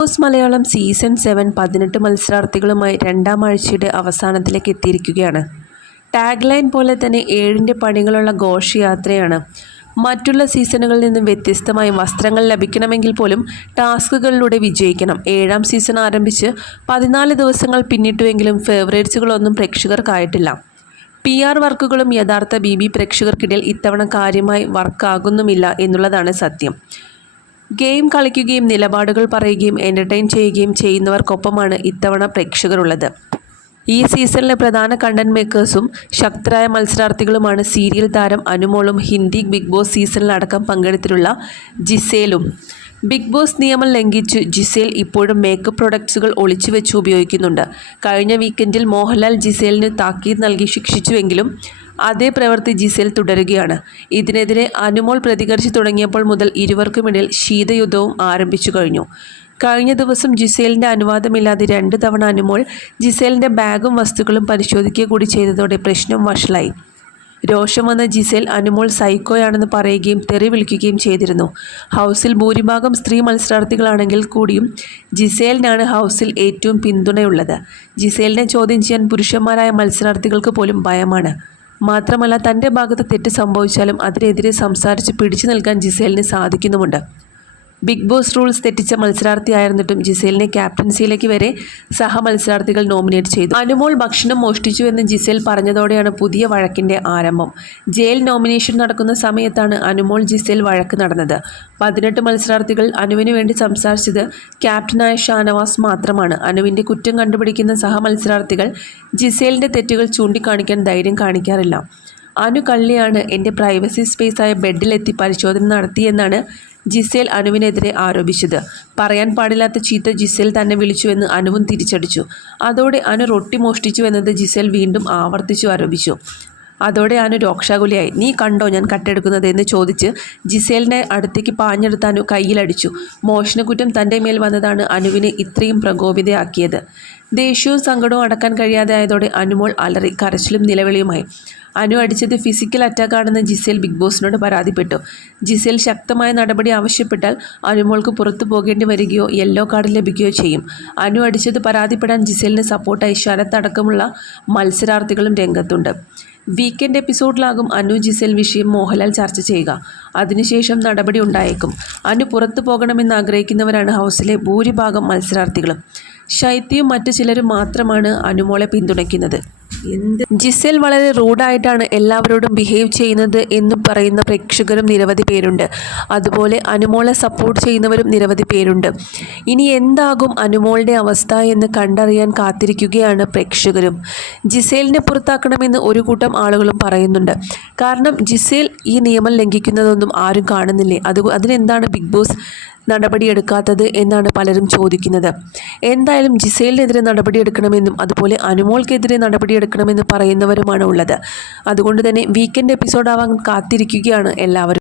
Boss Malayalam season seven പതിനെട്ട് മത്സരാർത്ഥികളുമായി രണ്ടാം ആഴ്ചയുടെ അവസാനത്തിലേക്ക് എത്തിയിരിക്കുകയാണ്. ടാഗ് ലൈൻ പോലെ തന്നെ ഏഴിന്റെ പണികളുള്ള ഘോഷയാത്രയാണ്. മറ്റുള്ള സീസണുകളിൽ നിന്നും വ്യത്യസ്തമായി വസ്ത്രങ്ങൾ ലഭിക്കണമെങ്കിൽ പോലും ടാസ്കുകളിലൂടെ വിജയിക്കണം. ഏഴാം സീസൺ ആരംഭിച്ച് പതിനാല് ദിവസങ്ങൾ പിന്നിട്ടുവെങ്കിലും ഫേവറേറ്റ്സുകളൊന്നും പ്രേക്ഷകർക്കായിട്ടില്ല. പി ആർ വർക്കുകളും യഥാർത്ഥ ബി ബി പ്രേക്ഷകർക്കിടയിൽ ഇത്തവണ കാര്യമായി വർക്കാകുന്നുമില്ല എന്നുള്ളതാണ് സത്യം. ഗെയിം കളിക്കുകയും നിലപാടുകൾ പറയുകയും എന്റർടൈൻ ചെയ്യുകയും ചെയ്യുന്നവർക്കൊപ്പമാണ് ഇത്തവണ പ്രേക്ഷകരുള്ളത്. ഈ സീസണിലെ പ്രധാന കണ്ടന്റ് മേക്കേഴ്സും ശക്തരായ മത്സരാർത്ഥികളുമാണ് സീരിയൽ താരം അനുമോളും ഹിന്ദി ബിഗ് ബോസ് സീസണിലടക്കം പങ്കെടുത്തിട്ടുള്ള ജിസേലും. ബിഗ് ബോസ് നിയമം ലംഘിച്ച് ജിസേൽ ഇപ്പോഴും മേക്കപ്പ് പ്രൊഡക്ട്സുകൾ ഒളിച്ചു വെച്ച് ഉപയോഗിക്കുന്നുണ്ട്. കഴിഞ്ഞ വീക്കെൻഡിൽ മോഹൻലാൽ ജിസേലിന് താക്കീത് നൽകി ശിക്ഷിച്ചുവെങ്കിലും അതേ പ്രവൃത്തി ജിസേൽ തുടരുകയാണ്. ഇതിനെതിരെ അനുമോൾ പ്രതികരിച്ചു തുടങ്ങിയപ്പോൾ മുതൽ ഇരുവർക്കുമിടയിൽ ശീതയുദ്ധവും ആരംഭിച്ചു കഴിഞ്ഞു. കഴിഞ്ഞ ദിവസം ജിസേലിന്റെ അനുവാദമില്ലാതെ രണ്ട് തവണ അനുമോൾ ജിസേലിന്റെ ബാഗും വസ്തുക്കളും പരിശോധിക്കുക കൂടി ചെയ്തതോടെ പ്രശ്നം വഷളായി. രോഷം വന്ന ജിസേൽ അനുമോൾ സൈക്കോയാണെന്ന് പറയുകയും തെറി വിളിക്കുകയും ചെയ്തിരുന്നു. ഹൗസിൽ ഭൂരിഭാഗം സ്ത്രീ മത്സരാർത്ഥികളാണെങ്കിൽ കൂടിയും ജിസേലിനാണ് ഹൗസിൽ ഏറ്റവും പിന്തുണയുള്ളത്. ജിസേലിനെ ചോദ്യം ചെയ്യാൻ പുരുഷന്മാരായ മത്സരാർത്ഥികൾക്ക് പോലും ഭയമാണ്. മാത്രമല്ല തന്റെ ഭാഗത്ത് തെറ്റ് സംഭവിച്ചാലും അതിനെതിരെ സംസാരിച്ച് പിടിച്ചു നിൽക്കാൻ ജിസേലിന് സാധിക്കുന്നുമുണ്ട്. ബിഗ് ബോസ് റൂൾസ് തെറ്റിച്ച മത്സരാർത്ഥിയായിരുന്നിട്ടും ജിസേലിനെ ക്യാപ്റ്റൻസിയിലേക്ക് വരെ സഹ മത്സരാർത്ഥികൾ നോമിനേറ്റ് ചെയ്തു. അനുമോൾ ഭക്ഷണം മോഷ്ടിച്ചു എന്ന് ജിസേൽ പറഞ്ഞതോടെയാണ് പുതിയ വഴക്കിന്റെ ആരംഭം. ജയിൽ നോമിനേഷൻ നടക്കുന്ന സമയത്താണ് അനുമോൾ ജിസേൽ വഴക്ക് നടന്നത്. പതിനെട്ട് മത്സരാർത്ഥികൾ അനുവിന് വേണ്ടി സംസാരിച്ചത് ക്യാപ്റ്റനായ ഷാനവാസ് മാത്രമാണ്. അനുവിന്റെ കുറ്റം കണ്ടുപിടിക്കുന്ന സഹ മത്സരാർത്ഥികൾ ജിസേലിന്റെ തെറ്റുകൾ ചൂണ്ടിക്കാണിക്കാൻ ധൈര്യം കാണിക്കാറില്ല. അനു കള്ളിയാണ് എന്റെ പ്രൈവസി സ്പേസായ ബെഡിലെത്തി പരിശോധന നടത്തിയെന്നാണ് ജിസേൽ അനുവിനെതിരെ ആരോപിച്ചത്. പറയാൻ പാടില്ലാത്ത ചീത്ത ജിസേൽ തന്നെ വിളിച്ചുവെന്ന് അനുവും തിരിച്ചടിച്ചു. അതോടെ അനു റൊട്ടി മോഷ്ടിച്ചുവെന്നത് ജിസേൽ വീണ്ടും ആവർത്തിച്ചു ആരോപിച്ചു. അതോടെ അനു രോക്ഷാകുലിയായി നീ കണ്ടോ ഞാൻ കട്ടെടുക്കുന്നത്? എന്ന് ചോദിച്ച് ജിസേലിനെ അടുത്തേക്ക് പാഞ്ഞെടുത്ത് അനു കയ്യിലടിച്ചു മോഷണക്കുറ്റം തന്റെ മേൽ വന്നതാണ് അനുവിനെ ഇത്രയും പ്രകോപിതയാക്കിയത്. ദേഷ്യവും സങ്കടവും അടക്കാൻ കഴിയാതെ ആയതോടെ അനുമോൾ അലറി കരച്ചിലും നിലവിളിയുമായി. അനു അടിച്ചത് ഫിസിക്കൽ അറ്റാക്കാണെന്ന് ജിസേൽ ബിഗ് ബോസിനോട് പരാതിപ്പെട്ടു. ജിസേൽ ശക്തമായ നടപടി ആവശ്യപ്പെട്ടാൽ അനുമോൾക്ക് പുറത്തു പോകേണ്ടി വരികയോ യെല്ലോ കാർഡ് ലഭിക്കുകയോ ചെയ്യും. അനു അടിച്ചത് പരാതിപ്പെടാൻ ജിസേലിന് സപ്പോർട്ടായി ശരത്തടക്കമുള്ള മത്സരാർത്ഥികളും രംഗത്തുണ്ട്. വീക്കെൻഡ് എപ്പിസോഡിലാകും അനു ജിസൽ വിഷയം മോഹൻലാൽ ചർച്ച ചെയ്യുക. അതിനുശേഷം നടപടി ഉണ്ടായേക്കും. അനു പുറത്തു പോകണമെന്ന് ആഗ്രഹിക്കുന്നവരാണ് ഹൗസിലെ ഭൂരിഭാഗം മത്സരാർത്ഥികളും. ശൈത്യവും മറ്റു ചിലരും മാത്രമാണ് അനുമോളെ പിന്തുണയ്ക്കുന്നത്. എന്ത്? ജിസേൽ വളരെ റൂഡായിട്ടാണ് എല്ലാവരോടും ബിഹേവ് ചെയ്യുന്നത് എന്ന് പറയുന്ന പ്രേക്ഷകരും നിരവധി പേരുണ്ട്. അതുപോലെ അനുമോളെ സപ്പോർട്ട് ചെയ്യുന്നവരും നിരവധി പേരുണ്ട്. ഇനി എന്താകും അനുമോളുടെ അവസ്ഥ എന്ന് കണ്ടറിയാൻ കാത്തിരിക്കുകയാണ് പ്രേക്ഷകരും. ജിസേലിനെ പുറത്താക്കണമെന്ന് ഒരു കൂട്ടം ആളുകളും പറയുന്നുണ്ട്. കാരണം ജിസേൽ ഈ നിയമം ലംഘിക്കുന്നതൊന്നും ആരും കാണുന്നില്ലേ? അത് അതിനെന്താണ് ബിഗ് ബോസ് നടപടിയെടുക്കാത്തത് എന്നാണ് പലരും ചോദിക്കുന്നത്. എന്തായാലും ജിസേലിനെതിരെ നടപടിയെടുക്കണമെന്നും അതുപോലെ അനുമോൾക്കെതിരെ നടപടിയെടുക്കണമെന്ന് പറയുന്നവരുമാണ് ഉള്ളത് അതുകൊണ്ട് തന്നെ വീക്കെൻഡ് എപ്പിസോഡാവാൻ കാത്തിരിക്കുകയാണ് എല്ലാവരും.